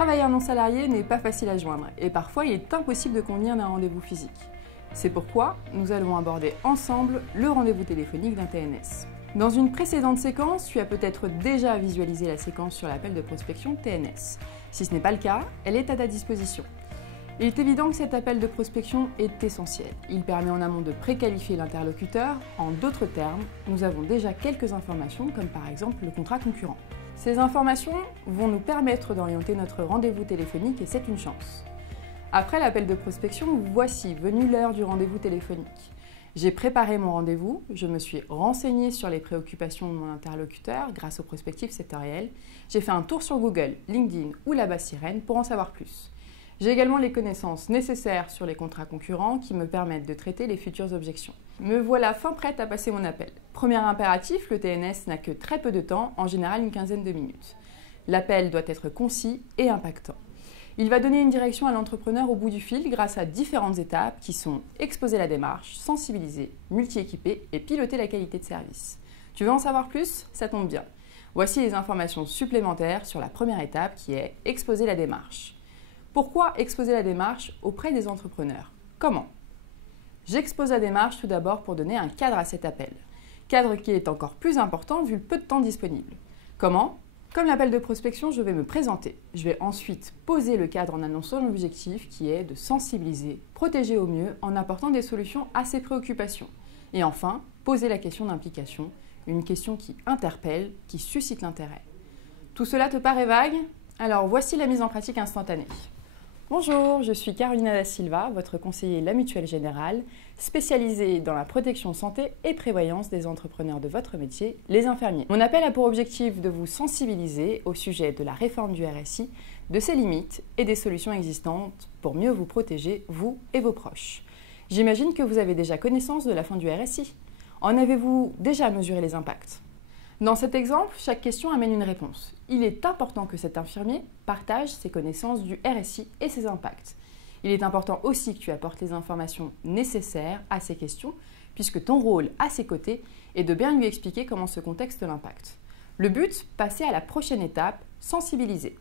travailleur non salarié n'est pas facile à joindre et parfois il est impossible de convenir d'un rendez-vous physique. C'est pourquoi nous allons aborder ensemble le rendez-vous téléphonique d'un TNS. Dans une précédente séquence, tu as peut-être déjà visualisé la séquence sur l'appel de prospection TNS. Si ce n'est pas le cas, elle est à ta disposition. Il est évident que cet appel de prospection est essentiel. Il permet en amont de préqualifier l'interlocuteur. En d'autres termes, nous avons déjà quelques informations comme par exemple le contrat concurrent. Ces informations vont nous permettre d'orienter notre rendez-vous téléphonique et c'est une chance. Après l'appel de prospection, voici venue l'heure du rendez-vous téléphonique. J'ai préparé mon rendez-vous, je me suis renseignée sur les préoccupations de mon interlocuteur grâce aux prospectives sectorielles. J'ai fait un tour sur Google, LinkedIn ou la base Sirène pour en savoir plus. J'ai également les connaissances nécessaires sur les contrats concurrents qui me permettent de traiter les futures objections. Me voilà fin prête à passer mon appel. Premier impératif, le TNS n'a que très peu de temps, en général une quinzaine de minutes. L'appel doit être concis et impactant. Il va donner une direction à l'entrepreneur au bout du fil grâce à différentes étapes qui sont exposer la démarche, sensibiliser, multi-équiper et piloter la qualité de service. Tu veux en savoir plus? Ça tombe bien. Voici les informations supplémentaires sur la première étape qui est exposer la démarche. Pourquoi exposer la démarche auprès des entrepreneurs? Comment? J'expose la démarche tout d'abord pour donner un cadre à cet appel. Cadre qui est encore plus important vu le peu de temps disponible. Comment? Comme l'appel de prospection, je vais me présenter. Je vais ensuite poser le cadre en annonçant l'objectif qui est de sensibiliser, protéger au mieux en apportant des solutions à ses préoccupations. Et enfin, poser la question d'implication, une question qui interpelle, qui suscite l'intérêt. Tout cela te paraît vague? Alors voici la mise en pratique instantanée. Bonjour, je suis Carolina da Silva, votre conseiller La Mutuelle Générale, spécialisée dans la protection santé et prévoyance des entrepreneurs de votre métier, les infirmiers. Mon appel a pour objectif de vous sensibiliser au sujet de la réforme du RSI, de ses limites et des solutions existantes pour mieux vous protéger, vous et vos proches. J'imagine que vous avez déjà connaissance de la fin du RSI. En avez-vous déjà mesuré les impacts? Dans cet exemple, chaque question amène une réponse. Il est important que cet infirmier partage ses connaissances du RSI et ses impacts. Il est important aussi que tu apportes les informations nécessaires à ces questions, puisque ton rôle à ses côtés est de bien lui expliquer comment ce contexte l'impacte. Le but, passer à la prochaine étape, sensibiliser.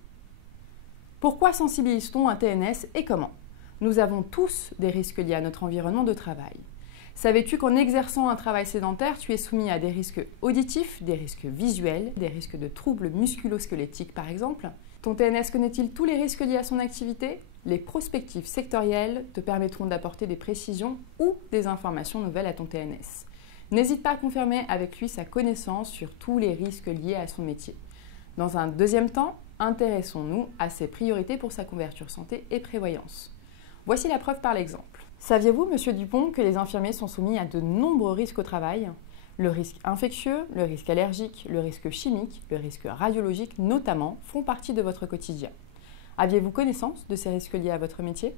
Pourquoi sensibilise-t-on un TNS et comment? Nous avons tous des risques liés à notre environnement de travail. Savais-tu qu'en exerçant un travail sédentaire, tu es soumis à des risques auditifs, des risques visuels, des risques de troubles musculo-squelettiques par exemple? Ton TNS connaît-il tous les risques liés à son activité? Les prospectives sectorielles te permettront d'apporter des précisions ou des informations nouvelles à ton TNS. N'hésite pas à confirmer avec lui sa connaissance sur tous les risques liés à son métier. Dans un deuxième temps, intéressons-nous à ses priorités pour sa couverture santé et prévoyance. Voici la preuve par l'exemple. Saviez-vous, Monsieur Dupont, que les infirmiers sont soumis à de nombreux risques au travail? Le risque infectieux, le risque allergique, le risque chimique, le risque radiologique notamment font partie de votre quotidien. Aviez-vous connaissance de ces risques liés à votre métier?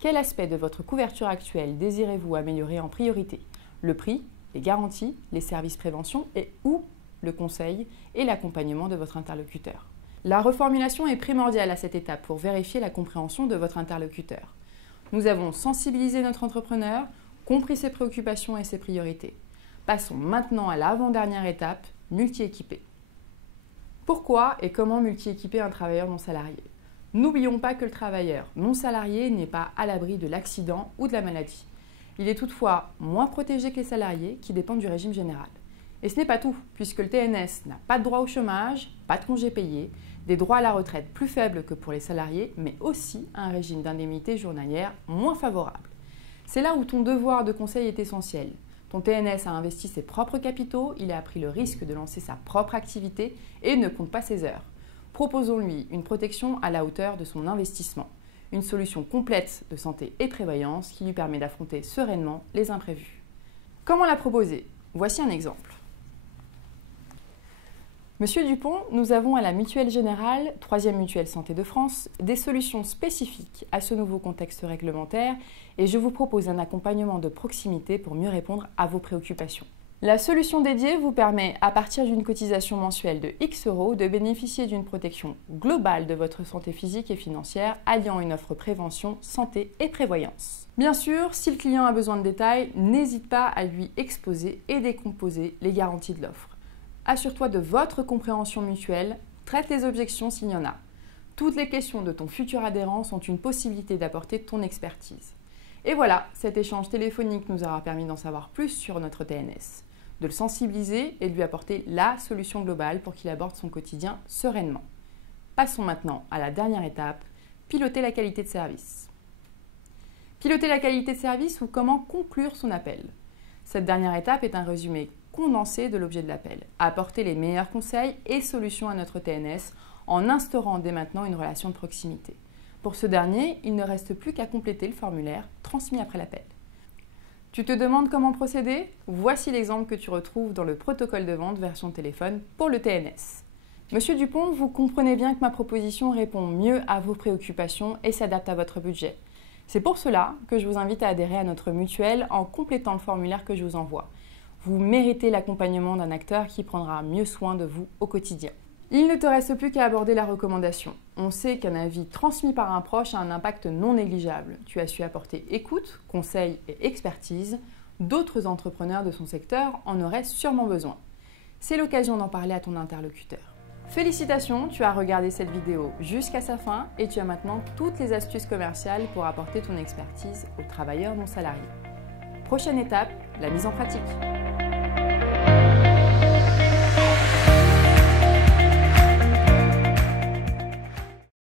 Quel aspect de votre couverture actuelle désirez-vous améliorer en priorité? Le prix, les garanties, les services prévention et ou le conseil et l'accompagnement de votre interlocuteur? La reformulation est primordiale à cette étape pour vérifier la compréhension de votre interlocuteur. Nous avons sensibilisé notre entrepreneur, compris ses préoccupations et ses priorités. Passons maintenant à l'avant-dernière étape, multi-équiper. Pourquoi et comment multi-équiper un travailleur non salarié? N'oublions pas que le travailleur non salarié n'est pas à l'abri de l'accident ou de la maladie. Il est toutefois moins protégé que les salariés qui dépendent du régime général. Et ce n'est pas tout, puisque le TNS n'a pas de droit au chômage, pas de congés payés, des droits à la retraite plus faibles que pour les salariés, mais aussi un régime d'indemnité journalière moins favorable. C'est là où ton devoir de conseil est essentiel. Ton TNS a investi ses propres capitaux, il a pris le risque de lancer sa propre activité et ne compte pas ses heures. Proposons-lui une protection à la hauteur de son investissement, une solution complète de santé et prévoyance qui lui permet d'affronter sereinement les imprévus. Comment la proposer? Voici un exemple. Monsieur Dupont, nous avons à la Mutuelle Générale, 3e mutuelle santé de France, des solutions spécifiques à ce nouveau contexte réglementaire et je vous propose un accompagnement de proximité pour mieux répondre à vos préoccupations. La solution dédiée vous permet, à partir d'une cotisation mensuelle de X euros, de bénéficier d'une protection globale de votre santé physique et financière, alliant une offre prévention, santé et prévoyance. Bien sûr, si le client a besoin de détails, n'hésite pas à lui exposer et décomposer les garanties de l'offre. Assure-toi de votre compréhension mutuelle, traite les objections s'il y en a. Toutes les questions de ton futur adhérent sont une possibilité d'apporter ton expertise. Et voilà, cet échange téléphonique nous aura permis d'en savoir plus sur notre TNS, de le sensibiliser et de lui apporter la solution globale pour qu'il aborde son quotidien sereinement. Passons maintenant à la dernière étape, piloter la qualité de service. Piloter la qualité de service ou comment conclure son appel. Cette dernière étape est un résumé condensé de l'objet de l'appel, apporter les meilleurs conseils et solutions à notre TNS en instaurant dès maintenant une relation de proximité. Pour ce dernier, il ne reste plus qu'à compléter le formulaire transmis après l'appel. Tu te demandes comment procéder? Voici l'exemple que tu retrouves dans le protocole de vente version téléphone pour le TNS. Monsieur Dupont, vous comprenez bien que ma proposition répond mieux à vos préoccupations et s'adapte à votre budget. C'est pour cela que je vous invite à adhérer à notre mutuelle en complétant le formulaire que je vous envoie. Vous méritez l'accompagnement d'un acteur qui prendra mieux soin de vous au quotidien. Il ne te reste plus qu'à aborder la recommandation. On sait qu'un avis transmis par un proche a un impact non négligeable. Tu as su apporter écoute, conseil et expertise. D'autres entrepreneurs de son secteur en auraient sûrement besoin. C'est l'occasion d'en parler à ton interlocuteur. Félicitations, tu as regardé cette vidéo jusqu'à sa fin et tu as maintenant toutes les astuces commerciales pour apporter ton expertise aux travailleurs non salariés. Prochaine étape, la mise en pratique.